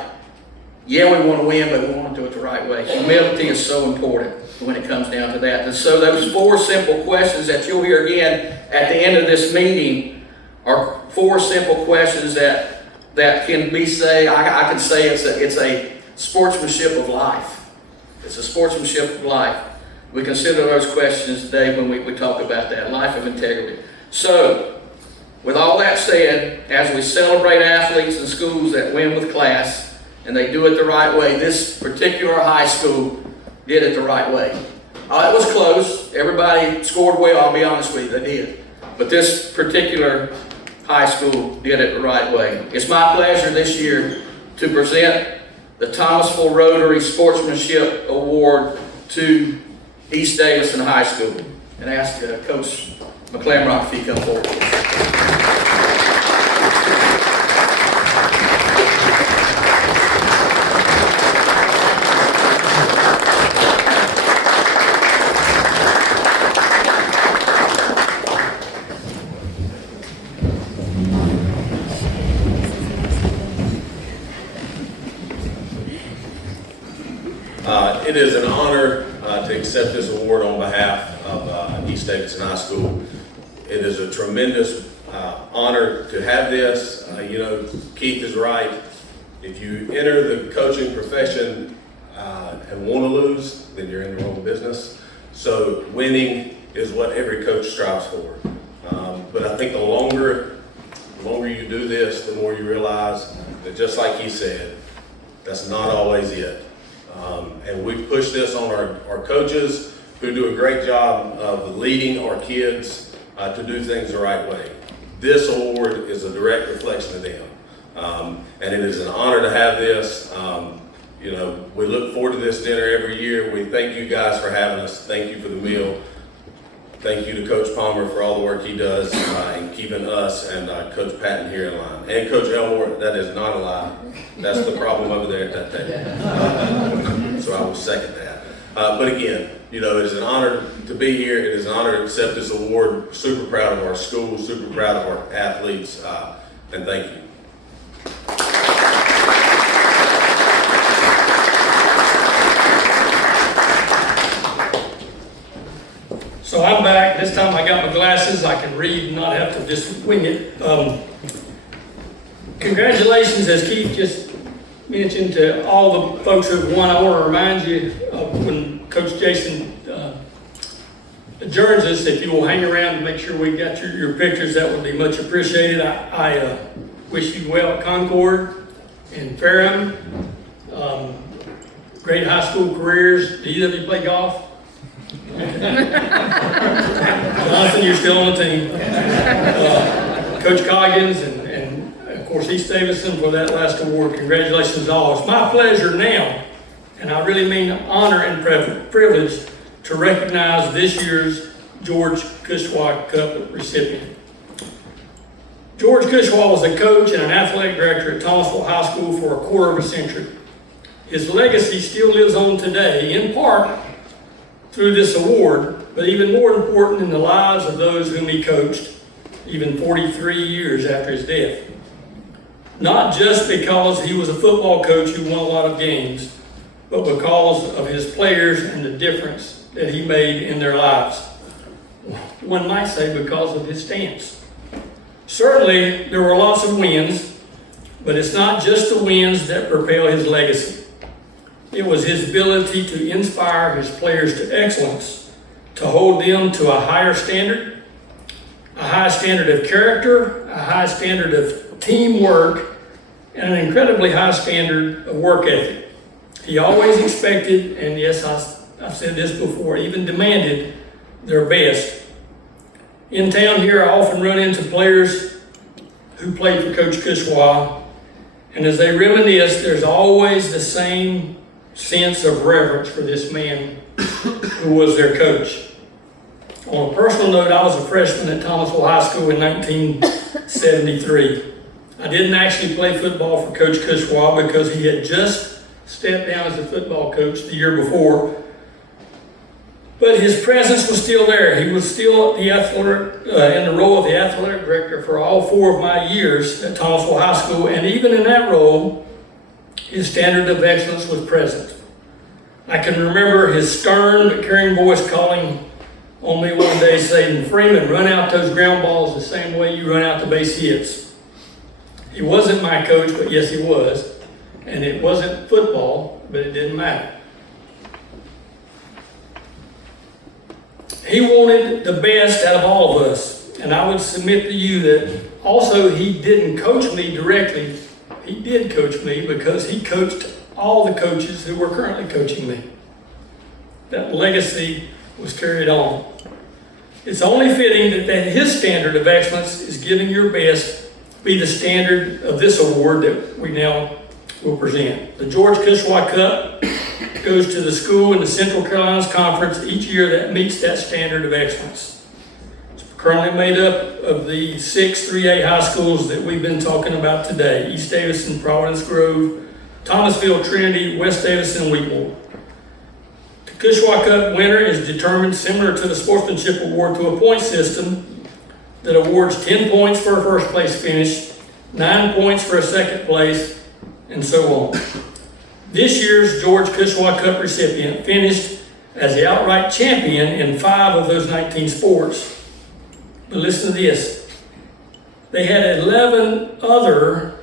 yeah, we want to win, but we want to do it the right way. Humility is so important when it comes down to that. And so those 4 simple questions that you'll hear again at the end of this meeting are 4 simple questions that can be I can say it's a sportsmanship of life. It's a sportsmanship of life. We consider those questions today when we talk about that, life of integrity. So, with all that said, as we celebrate athletes and schools that win with class, and they do it the right way, this particular high school did it the right way. It was close. Everybody scored well, I'll be honest with you, they did. But this particular high school did it the right way. It's my pleasure this year to present the Thomasville Rotary Sportsmanship Award to East Davidson High School. And ask Coach McClamrock if he come forward. It is an honor to accept this award on behalf of East Davidson High School. It is a tremendous honor to have this. You know, Keith is right. If you enter the coaching profession and want to lose, then you're in the wrong business. So winning is what every coach strives for. But I think the longer you do this, the more you realize that, just like he said, that's not always it. And we push this on our coaches, who do a great job of leading our kids to do things the right way. This award is a direct reflection of them. And it is an honor to have this. You know, we look forward to this dinner every year. We thank you guys for having us. Thank you for the meal. Thank you to Coach Palmer for all the work he does in keeping us and Coach Patton here in line. And Coach Elmore, that is not a lie. That's the problem over there at that table. So I will second that. But again, you know, it is an honor to be here. It is an honor to accept this award. Super proud of our school, super proud of our athletes, and thank you. So I'm back. This time I got my glasses. I can read and not have to just wing it. Congratulations, as Keith just mentioned, to all the folks who've won. I want to remind you of when Coach Jason adjourns us, if you will hang around and make sure we got your pictures, that would be much appreciated. I wish you well at Concord and Ferrum. Great high school careers. Do either of you play golf? Jonathan, you're still on the team. Coach Coggins and of course East Davidson for that last award. Congratulations to all. It's my pleasure now, and I really mean honor and privilege, to recognize this year's George Cushwa Cup recipient. George Cushwa was a coach and an athletic director at Thomasville High School for a quarter of a century. His legacy still lives on today, in part through this award, but even more important, in the lives of those whom he coached, even 43 years after his death. Not just because he was a football coach who won a lot of games, but because of his players and the difference that he made in their lives. One might say because of his stance. Certainly, there were lots of wins, but it's not just the wins that propel his legacy. It was his ability to inspire his players to excellence, to hold them to a high standard of character, a high standard of teamwork, and an incredibly high standard of work ethic. He always expected, and yes, I've said this before, even demanded their best. In town here, I often run into players who played for Coach Cushwa, and as they reminisce, there's always the same sense of reverence for this man who was their coach. On a personal note, I was a freshman at Thomasville High School in 1973. I didn't actually play football for Coach Cushwa because he had just stepped down as a football coach the year before. But his presence was still there. He was still in the role of the athletic director for all 4 of my years at Thomasville High School, and even in that role, his standard of excellence was present. I can remember his stern but caring voice calling on me one day saying, "Freeman, run out those ground balls the same way you run out the base hits." He wasn't my coach, but yes, he was. And it wasn't football, but it didn't matter. He wanted the best out of all of us. And I would submit to you that also he didn't coach me directly. He did coach me because he coached all the coaches who were currently coaching me. That legacy was carried on. It's only fitting that his standard of excellence is giving your best be the standard of this award that we now will present. The George Cushwa Cup goes to the school in the Central Carolinas Conference each year that meets that standard of excellence. It's currently made up of the 6 3A high schools that we've been talking about today: East Davidson, Providence Grove, Thomasville, Trinity, West Davidson, Wheatmore. The Cushwa Cup winner is determined similar to the Sportsmanship Award to a point system that awards 10 points for a first place finish, 9 points for a second place, and so on. This year's George Cushwa Cup recipient finished as the outright champion in 5 of those 19 sports. But listen to this. They had 11 other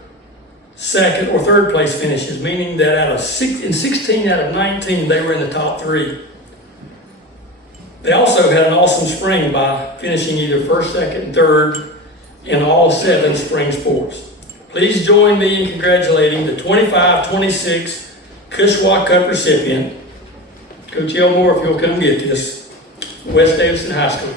second or third place finishes, meaning that in 16 out of 19, they were in the top 3. They also had an awesome spring by finishing either first, second, and third in all 7 spring sports. Please join me in congratulating the 25-26 Cushwa Cup recipient, Coach Elmore, if you'll come get this, West Davidson High School.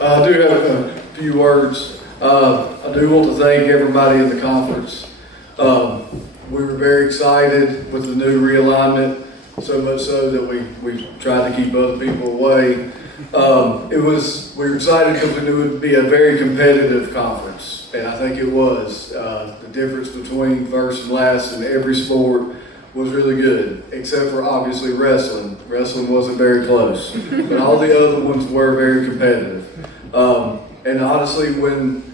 I do have a few words. I do want to thank everybody at the conference. We were very excited with the new realignment, so much so that we tried to keep other people away. We were excited because we knew it would be a very competitive conference, and I think it was. The difference between first and last in every sport was really good, except for obviously wrestling. Wrestling wasn't very close, but all the other ones were very competitive. And honestly, when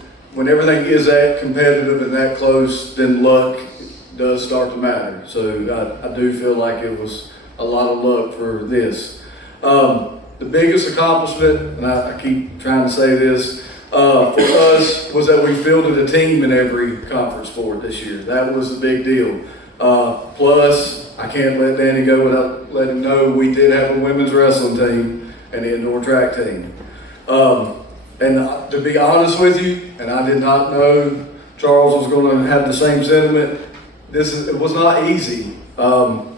everything is that competitive and that close, then luck does start to matter. So I do feel like it was a lot of luck for this. The biggest accomplishment, and I keep trying to say this, for us was that we fielded a team in every conference sport this year. That was a big deal. Plus, I can't let Danny go without letting him know we did have a women's wrestling team and an indoor track team. And to be honest with you, and I did not know Charles was going to have the same sentiment, it was not easy, and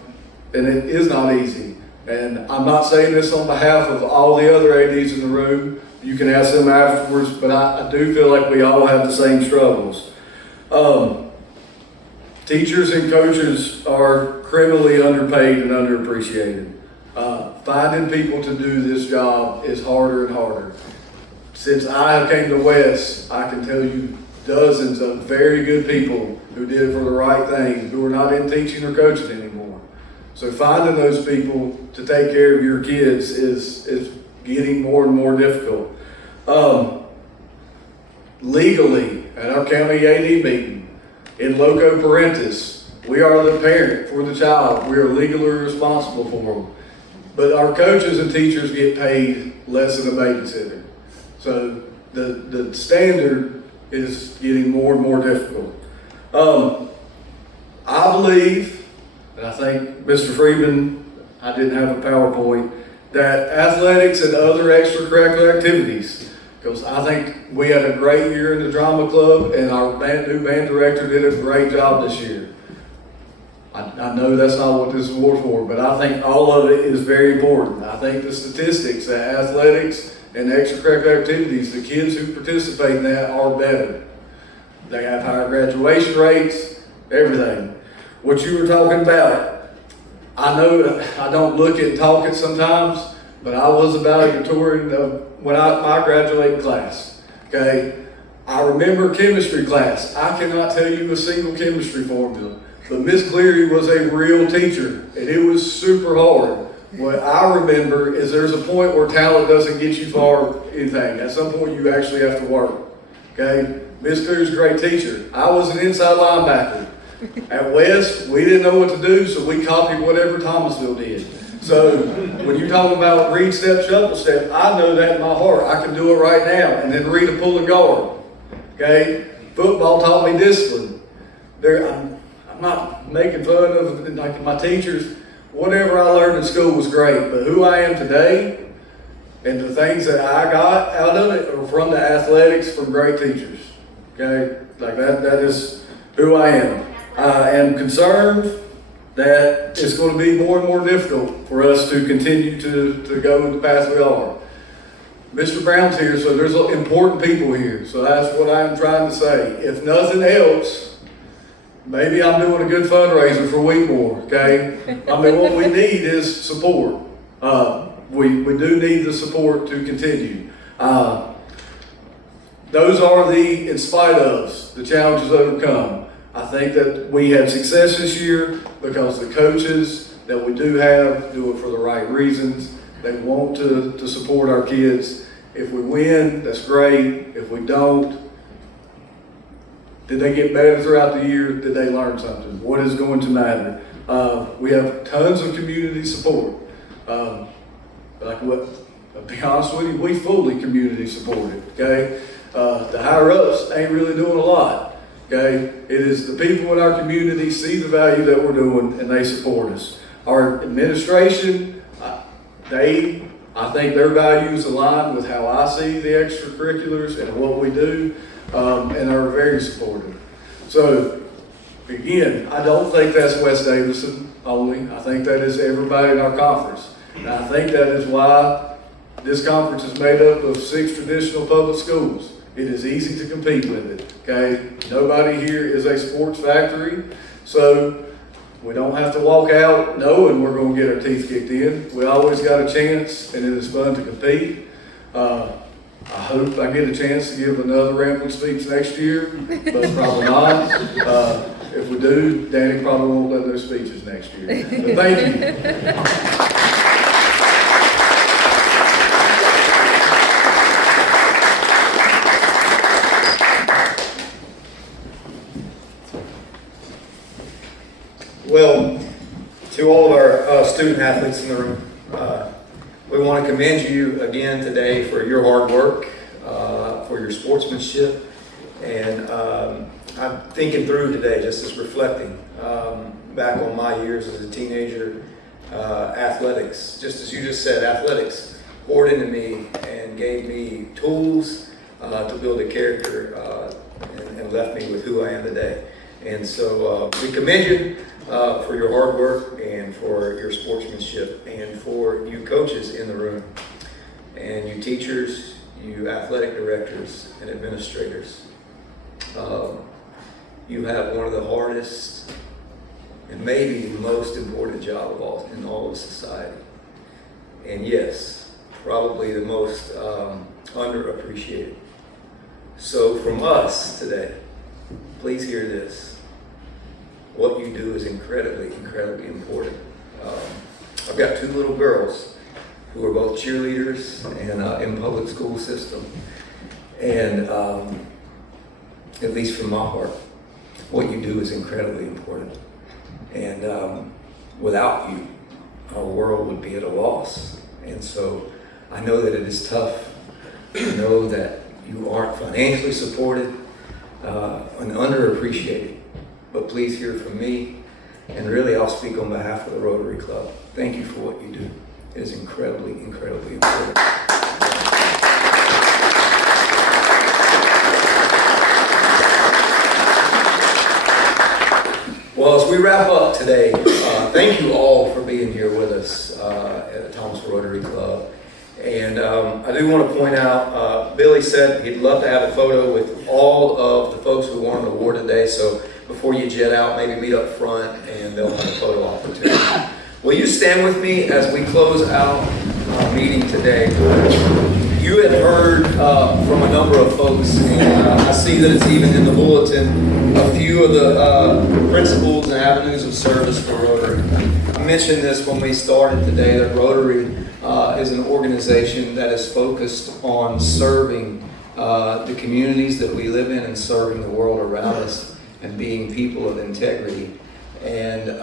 it is not easy. And I'm not saying this on behalf of all the other ADs in the room. You can ask them afterwards, but I do feel like we all have the same struggles. Teachers and coaches are criminally underpaid and underappreciated. Finding people to do this job is harder and harder. Since I came to West, I can tell you dozens of very good people who did it for the right thing, who are not in teaching or coaching anymore. So finding those people to take care of your kids is getting more and more difficult. Legally, at our county AD meeting, in loco parentis, we are the parent for the child. We are legally responsible for them. But our coaches and teachers get paid less than a babysitter. So the standard is getting more and more difficult. I believe, and I think Mr. Freeman, I didn't have a PowerPoint, that athletics and other extracurricular activities, because I think we had a great year in the drama club and our new band director did a great job this year. I know that's not what this award's for, but I think all of it is very important. I think the statistics that athletics and extracurricular activities, the kids who participate in that are better. They have higher graduation rates, everything. What you were talking about, I know I don't look and talk it sometimes, but I was a valedictorian when my graduating class, okay? I remember chemistry class. I cannot tell you a single chemistry formula, but Miss Cleary was a real teacher, and it was super hard. What I remember is there's a point where talent doesn't get you far anything. At some point, you actually have to work, okay? Miss Cleary's a great teacher. I was an inside linebacker. At West, we didn't know what to do, so we copied whatever Thomasville did. So when you're talking about read step, shuffle step, I know that in my heart. I can do it right now, and then read a pull and guard. Okay? Football taught me discipline. I'm not making fun of like my teachers. Whatever I learned in school was great, but who I am today and the things that I got out of it are from the athletics from great teachers. okay? Like that is who I am. I am concerned that it's going to be more and more difficult for us to continue to go the path we are. Mr. Brown's here, so there's important people here. So that's what I'm trying to say. If nothing else, maybe I'm doing a good fundraiser for Wheatmore, okay? I mean, what we need is support. We do need the support to continue. Those are the in spite ofs, the challenges overcome. I think that we had success this year because the coaches that we do have do it for the right reasons. They want to support our kids. If we win, that's great. If we don't, did they get better throughout the year? Did they learn something? What is going to matter? We have tons of community support. I'll be honest with you, we fully community supported, okay? The higher ups ain't really doing a lot. Okay, it is the people in our community see the value that we're doing and they support us. Our administration, I think their values align with how I see the extracurriculars and what we do, and are very supportive. So, again, I don't think that's West Davidson only. I think that is everybody in our conference. And I think that is why this conference is made up of 6 traditional public schools. It is easy to compete with it, okay? Nobody here is a sports factory, so we don't have to walk out knowing we're going to get our teeth kicked in. We always got a chance, and it is fun to compete. I hope I get a chance to give another rambling speech next year, but probably not. If we do, Danny probably won't let those speeches next year. But thank you. Well, to all of our student athletes in the room, we want to commend you again today for your hard work, for your sportsmanship, and I'm thinking through today, just as reflecting back on my years as a teenager, athletics, just as you just said, athletics poured into me and gave me tools to build a character and left me with who I am today. And so we commend you for your hard work and for your sportsmanship and for you coaches in the room and you teachers, you athletic directors and administrators. You have one of the hardest and maybe the most important job of all in all of society. And yes, probably the most underappreciated. So from us today, please hear this. What you do is incredibly, incredibly important. I've got 2 little girls who are both cheerleaders and in public school system. And at least from my heart, what you do is incredibly important. And without you, our world would be at a loss. And so I know that it is tough. I know that you aren't financially supported and underappreciated. But please hear from me, and really I'll speak on behalf of the Rotary Club. Thank you for what you do. It is incredibly, incredibly important. Well, as we wrap up today, thank you all for being here with us at the Thomasville Rotary Club. And I do want to point out, Billy said he'd love to have a photo with all of the folks who won an award today. So before you jet out, maybe meet up front and they'll have a photo opportunity. Will you stand with me as we close out our meeting today? You had heard from a number of folks, and I see that it's even in the bulletin, a few of the principles and avenues of service for Rotary. I mentioned this when we started today, that Rotary is an organization that is focused on serving the communities that we live in and serving the world around us and being people of integrity. And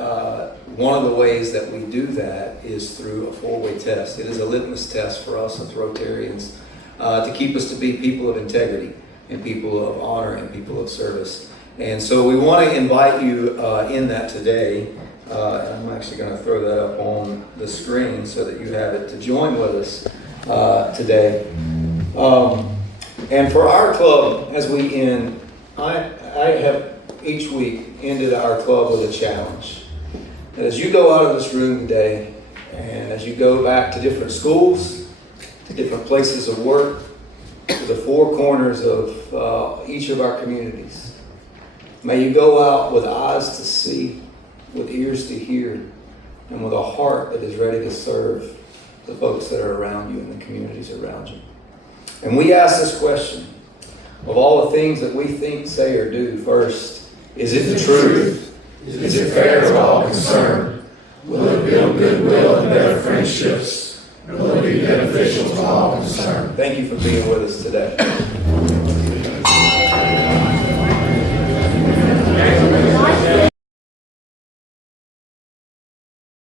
one of the ways that we do that is through a 4-way test. It is a litmus test for us as Rotarians to keep us to be people of integrity and people of honor and people of service. And so we want to invite you in that today. I'm actually going to throw that up on the screen so that you have it to join with us today. And for our club, as we end, I have each week ended our club with a challenge. And as you go out of this room today, and as you go back to different schools, to different places of work, to the four corners of each of our communities, may you go out with eyes to see, with ears to hear, and with a heart that is ready to serve the folks that are around you and the communities around you. And we ask this question, of all the things that we think, say, or do, first, is it the truth? Is it fair to all concerned? Will it build goodwill and better friendships? Will it be beneficial to all concerned? Thank you for being with us today.